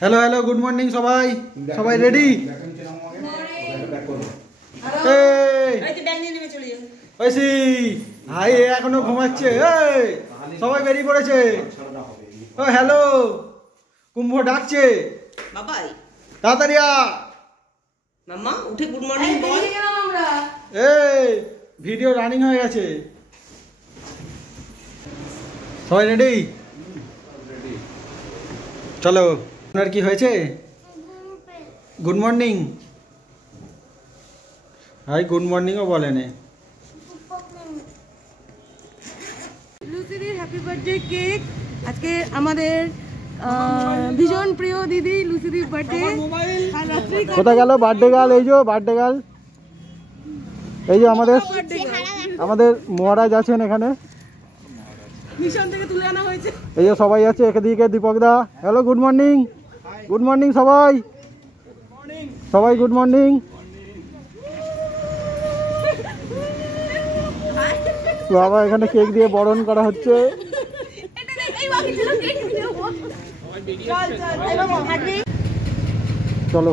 Hello hello, good morning সবাই। সবাই ready? ভাই এখনো ঘুমাচ্ছে। সবাই বেরিয়ে পড়েছে। ও হ্যালো, কুম্ভ ডাকছে বাবাই, তাড়াতাড়ি আ। মাম্মা উঠে গুড মর্নিং বল। এই ভিডিও রানিং হয়ে গেছে। সবাই রেডি? চলো। আপনার কি হয়েছে? Good morning. হাই গুড মর্নিংও বলে নে। লুসিদির হ্যাপি বার্থডে কেক। আজকে আমাদের ভীষণ প্রিয় দিদি লুসিদির বার্থডে। কোথায় গেল বার্থডে গার্ল? এই যে বার্থডে গার্ল, এই যে আমাদের মহারাজ আছেন এখানে, মিশন থেকে তুলে আনা হয়েছে। এই যে সবাই আছে এদিকে। Deepak da hello, good morning. Good morning সবাই, সবাই গুড মর্নিং। বাবা এখানে কেক দিয়ে বরণ করা হচ্ছে। চলো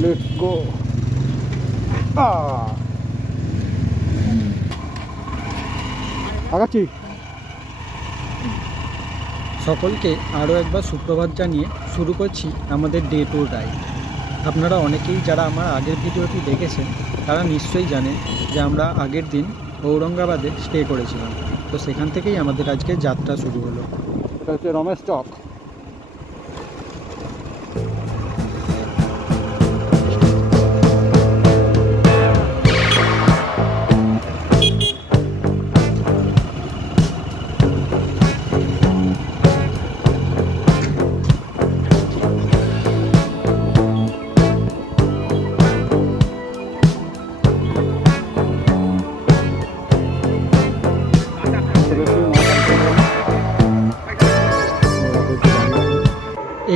লেটস গো। আগাচ্ছি। সকলকে আরও একবার সুপ্রভাত জানিয়ে শুরু করছি আমাদের ডে টু রাইড। আপনারা অনেকেই যারা আমার আগের ভিডিওটি দেখেছেন তারা নিশ্চয়ই জানেন যে আমরা আগের দিন ঔরঙ্গাবাদে স্টে করেছিলাম। তো সেখান থেকেই আমাদের আজকে যাত্রা শুরু হলো। এটা হচ্ছে রমেশ চক।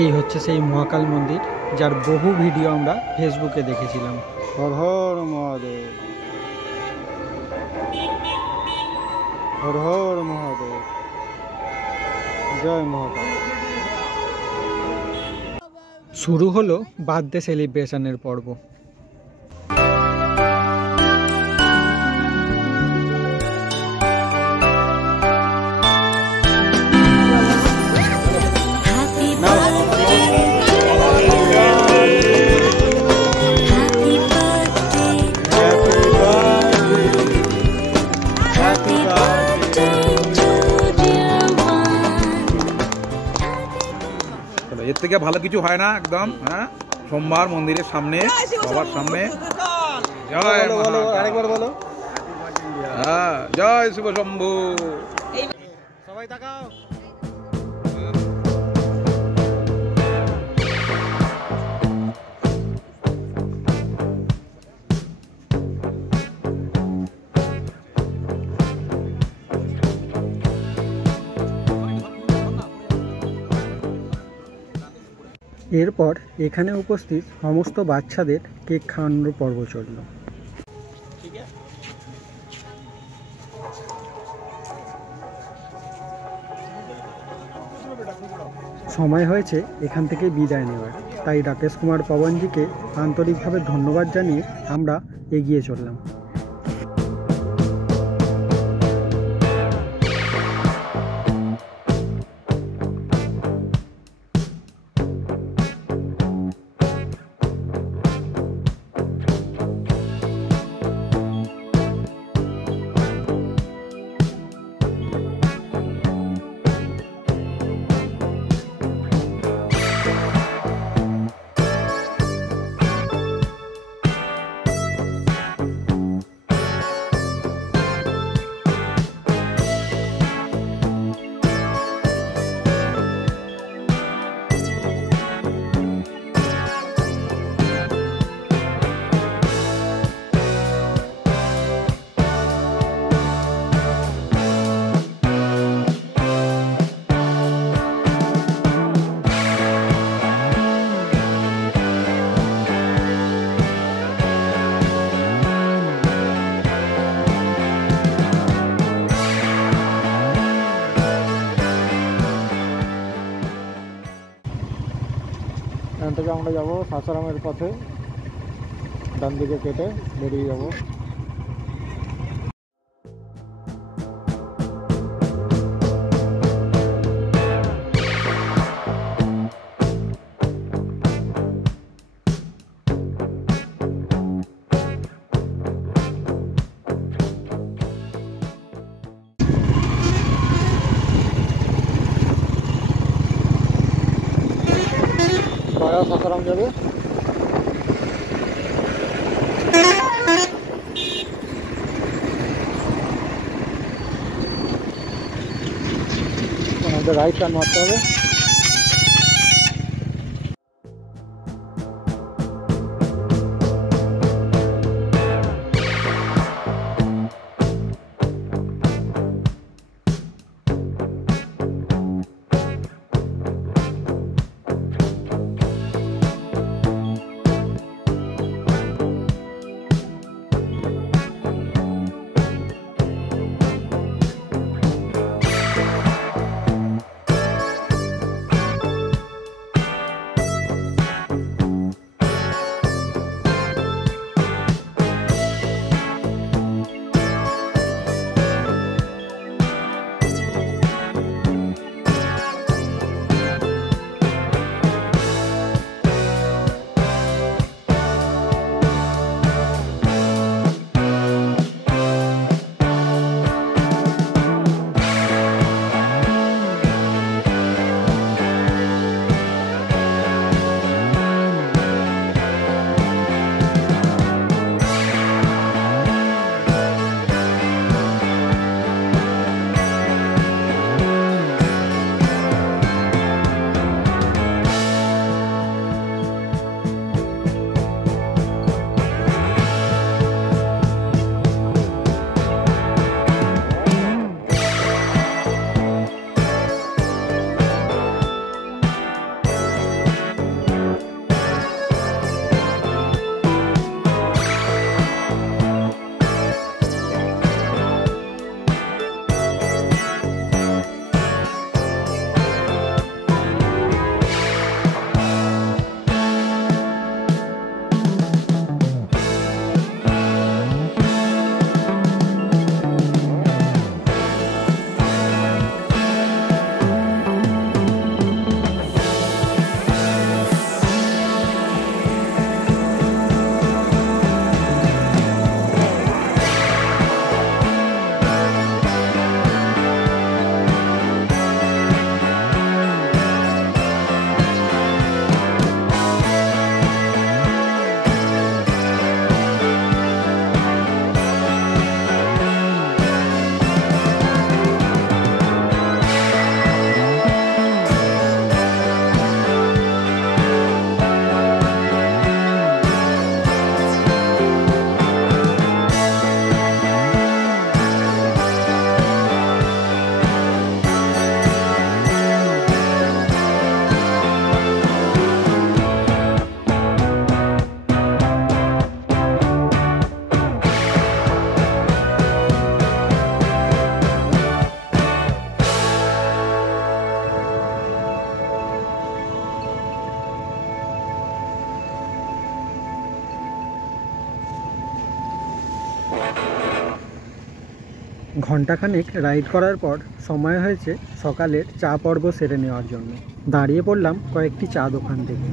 এই হচ্ছে সেই মহাকাল মন্দির যার বহু ভিডিও আমরা ফেসবুকে দেখেছিলাম। হর হর মহাদেব, হর হর মহাদেব, জয় মহাকাল। শুরু হলো বার্থডে সেলিব্রেশনের পর্ব। এর থেকে ভালো কিছু হয় না একদম। হ্যাঁ, সোমবার মন্দিরের সামনে, বাবার সামনে। জয় আরেকবার বলো। হ্যাঁ, জয় শিব শম্ভু। সবাই তাকাও। এরপর এখানে উপস্থিত সমস্ত বাচ্চাদের কেক খাওয়ানোর পর্ব চলল। সময় হয়েছে এখান থেকে বিদায় নেওয়ার, তাই রাকেশ কুমার পবনজিকে আন্তরিকভাবে ধন্যবাদ জানিয়ে আমরা এগিয়ে চললাম। এখান থেকে আমরা যাব সাসারামের পথে, ডান দিকে কেটে বেরিয়ে যাব। সাসারাম যাবে। আমাদের রাইট টার্ন মারতে হবে। ঘণ্টাখানেক রাইড করার পর সময় হয়েছে সকালের চা পর্ব সেরে নেওয়ার জন্য। দাঁড়িয়ে পড়লাম কয়েকটি চা দোকান থেকে।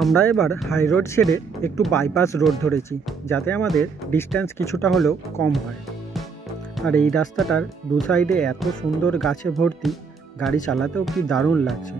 আমরা এবার হাই রোড ছেড়ে একটু বাইপাস রোড ধরেছি, যাতে আমাদের ডিস্টেন্স কিছুটা হলেও কম হয়। আর এই রাস্তাটার দু সাইডে এত সুন্দর গাছে ভর্তি, গাড়ি চালাতেও কি দারুণ লাগছে।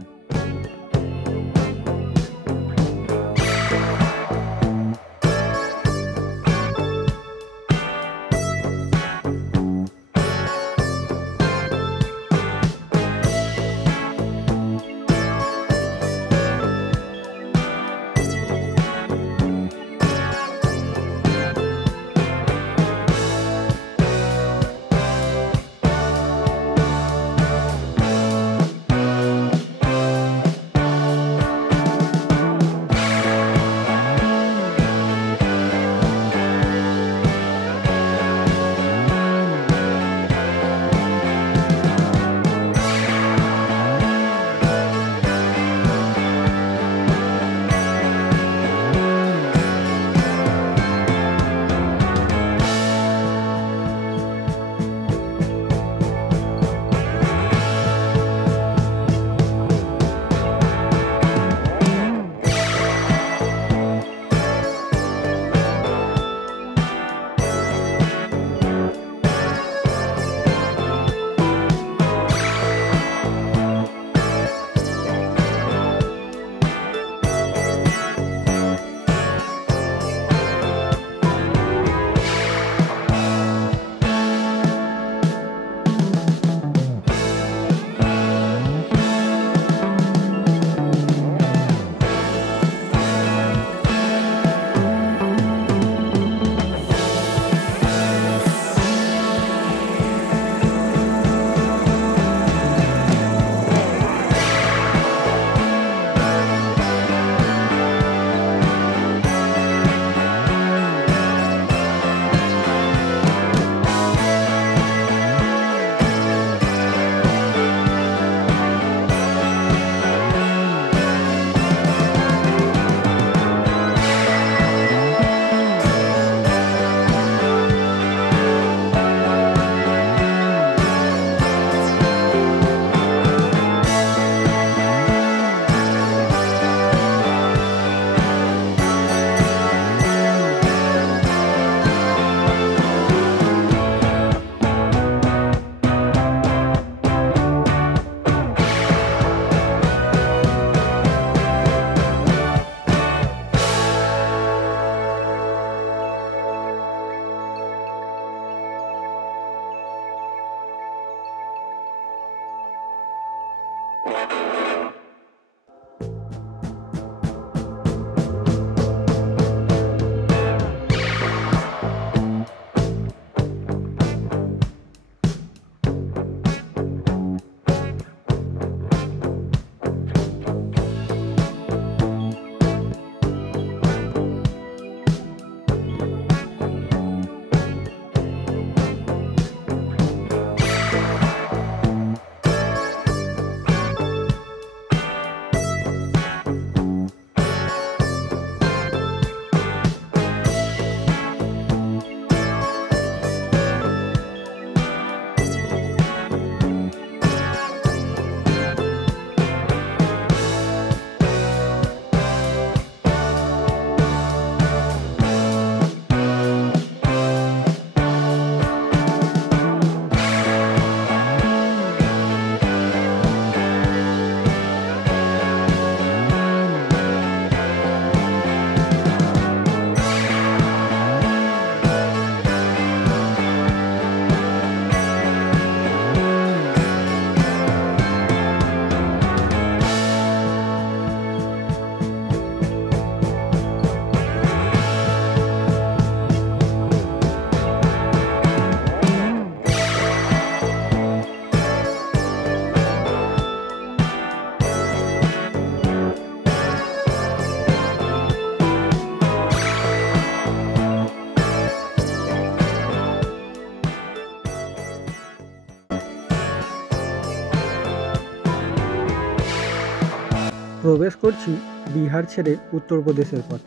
প্রবেশ করছি বিহার ছেড়ে উত্তরপ্রদেশের পথ।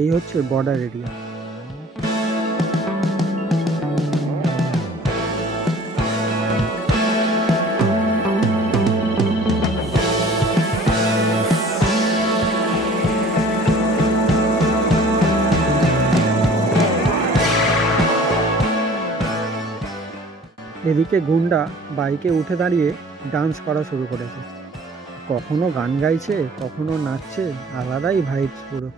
এই হচ্ছে বর্ডার এরিয়া। এদিকে গুন্ডা বাইকে উঠে দাঁড়িয়ে ডান্স করা শুরু করেছে। কখনো গান গাইছে, কখনো নাচছে, আলাদাই ভাইবস পুরো।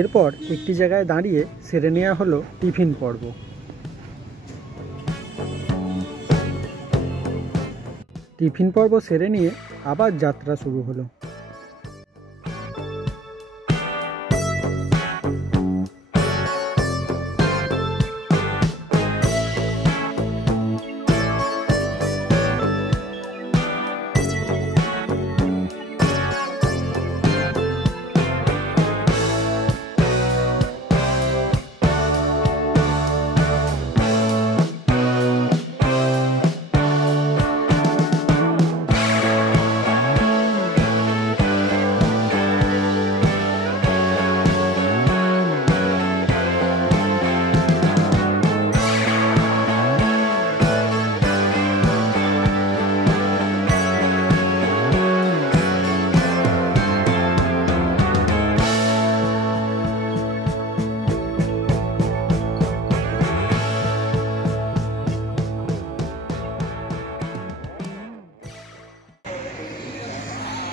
এরপর একটি জায়গায় দাঁড়িয়ে সেরে নেওয়া হলো টিফিন পর্ব। টিফিন পর্ব সেরে নিয়ে আবার যাত্রা শুরু হলো।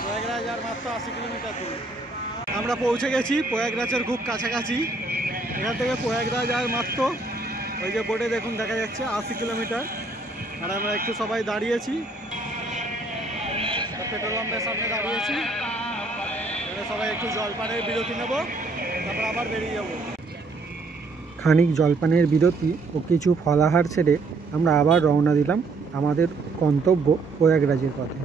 প্রয়াগরাজ আর মাত্র 80 কিলোমিটার দূর। আমরা পৌঁছে গেছি প্রয়াগরাজের খুব কাছাকাছি। এখান থেকে প্রয়াগরাজ আর মাত্র ওই যে বোর্ডে দেখুন দেখা যাচ্ছে 80 কিলোমিটার। আর আমরা একটু সবাই দাঁড়িয়েছি, পেট্রোল পাম্পের সামনে দাঁড়িয়েছি। এখানে সবাই একটু জলপানের বিরতি নেব, তারপর আবার বেরিয়ে যাব। খানিক জলপানের বিরতি ও কিছু ফলাহার ছেড়ে আমরা আবার রওনা দিলাম আমাদের গন্তব্য প্রয়াগরাজের পথে।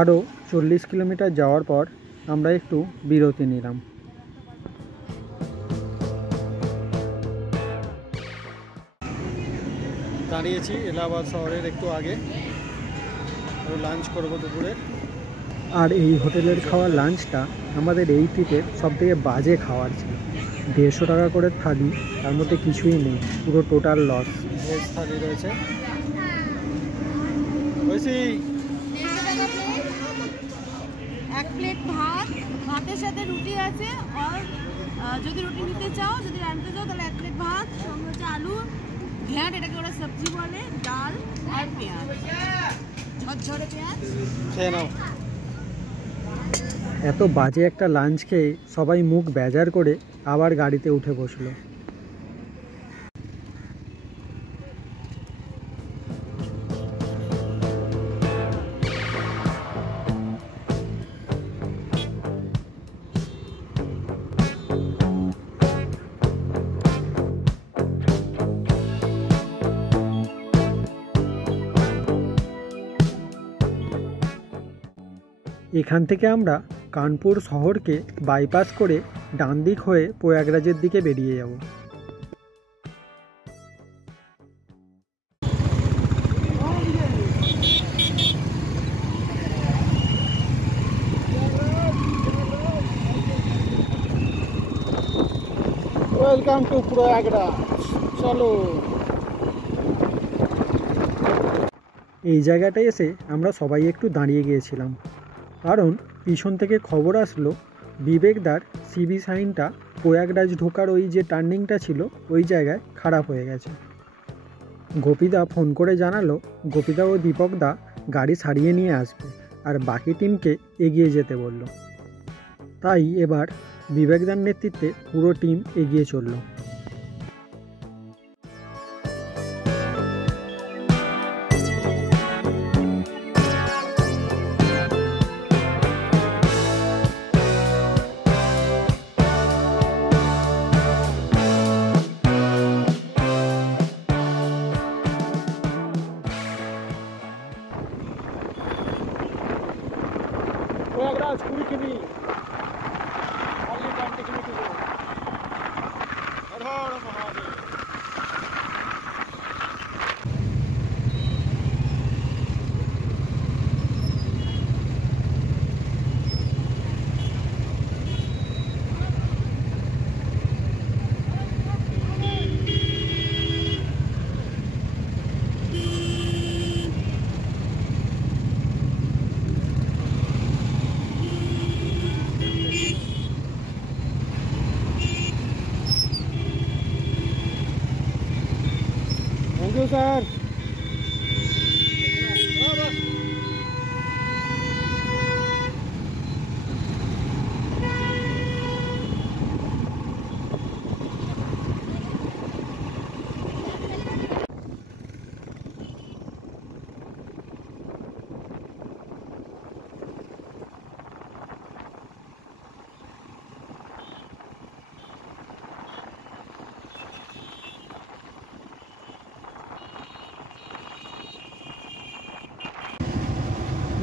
আরও 40 কিলোমিটার যাওয়ার পর আমরা একটু বিরতি নিলাম। দাঁড়িয়েছি এলাহাবাদ শহরের একটু আগে, লাঞ্চ করবো দুপুরে। আর এই হোটেলের খাওয়া লাঞ্চটা আমাদের এই ট্রিপের সবথেকে বাজে খাওয়ার ছিল। 150 টাকা করে থালি, তার মধ্যে কিছুই নেই, পুরো টোটাল লস। ভেজ থালি রয়েছে, এক প্লেট ভাত, ভাতের সাথে রুটি আছে। আর যদি রুটি নিতে চাও, যদি রাঁধতে চাও তাহলে 1 প্লেট ভাত, সঙ্গে হচ্ছে আলু ঘ্যাঁট, এটাকে ওরা সবজি বলে, ডাল আর পেঁয়াজ, ঝরঝরে পেঁয়াজ। খেয়ে নাও। এত বাজে একটা লাঞ্চ খেয়ে সবাই মুখ বেজার করে আবার গাড়িতে উঠে বসলো। এখান থেকে আমরা কানপুর শহরকে বাইপাস করে ডান দিক হয়ে প্রয়াগরাজের দিকে বেরিয়ে যাব। ওয়েলকাম টু প্রয়াগরাজ, চলো। এই জায়গাটায় এসে আমরা সবাই একটু দাঁড়িয়ে গিয়েছিলাম, কারণ পিছন থেকে খবর আসলো বিবেকদার সিবি সাইনটা প্রয়াগরাজ ঢোকার ওই যে টার্নিংটা ছিল ওই জায়গায় খারাপ হয়ে গেছে। গোপীদা ফোন করে জানালো গোপীদা ও দীপকদা গাড়ি সারিয়ে নিয়ে আসবে আর বাকি টিমকে এগিয়ে যেতে বলল। তাই এবার বিবেকদার নেতৃত্বে পুরো টিম এগিয়ে চলল। প্রয়াগরাজ 20 কিমি, অনলি 20 কিমি to go. Har Har Mahadev. Thank you sir.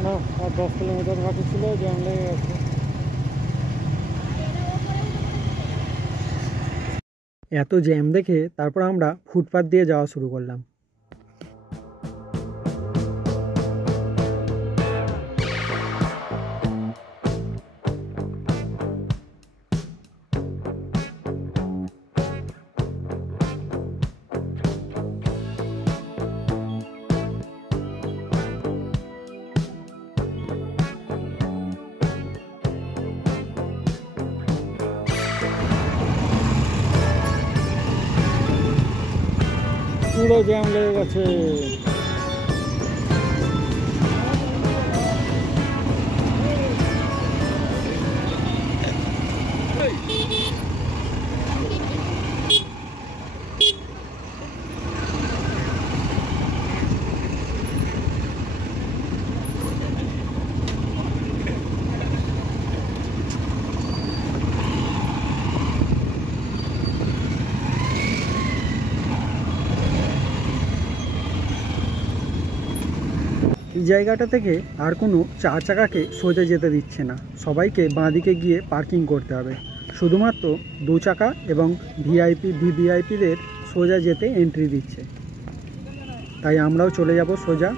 না আর 10 কিলোমিটার বাকি ছিল, জ্যাম লেগে গেছে। এত জ্যাম দেখে তারপর আমরা ফুটপাথ দিয়ে যাওয়া শুরু করলাম। পুরো জ্যাম লেগে গেছে। এই জায়গাটা থেকে আর কোনো 4 চাকাকে সোজা যেতে দিচ্ছে না, সবাইকে বাঁদিকে গিয়ে পার্কিং করতে হবে। শুধুমাত্র 2 চাকা এবং ভিআইপি ভিভিআইপিদের সোজা যেতে এন্ট্রি দিচ্ছে, তাই আমরাও চলে যাব সোজা।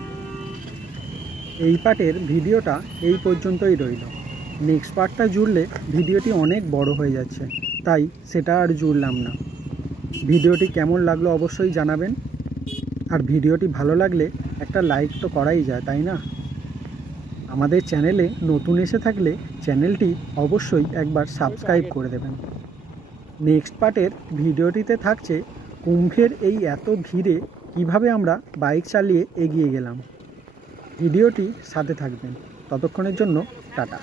এই পার্টের ভিডিওটা এই পর্যন্তই রইল। নেক্সট পার্টটা জুড়লে ভিডিওটি অনেক বড় হয়ে যাচ্ছে, তাই সেটা আর জুড়লাম না। ভিডিওটি কেমন লাগলো অবশ্যই জানাবেন, আর ভিডিওটি ভালো লাগলে একটা লাইক তো করাই যায়, তাই না? আমাদের চ্যানেলে নতুন এসে থাকলে চ্যানেলটি অবশ্যই একবার সাবস্ক্রাইব করে দেবেন। নেক্সট পার্টের ভিডিওটিতে থাকছে কুম্ভের এই এত ভিড়ে কিভাবে আমরা বাইক চালিয়ে এগিয়ে গেলাম। ভিডিওটি সাথে থাকবেন। ততক্ষণের জন্য টাটা।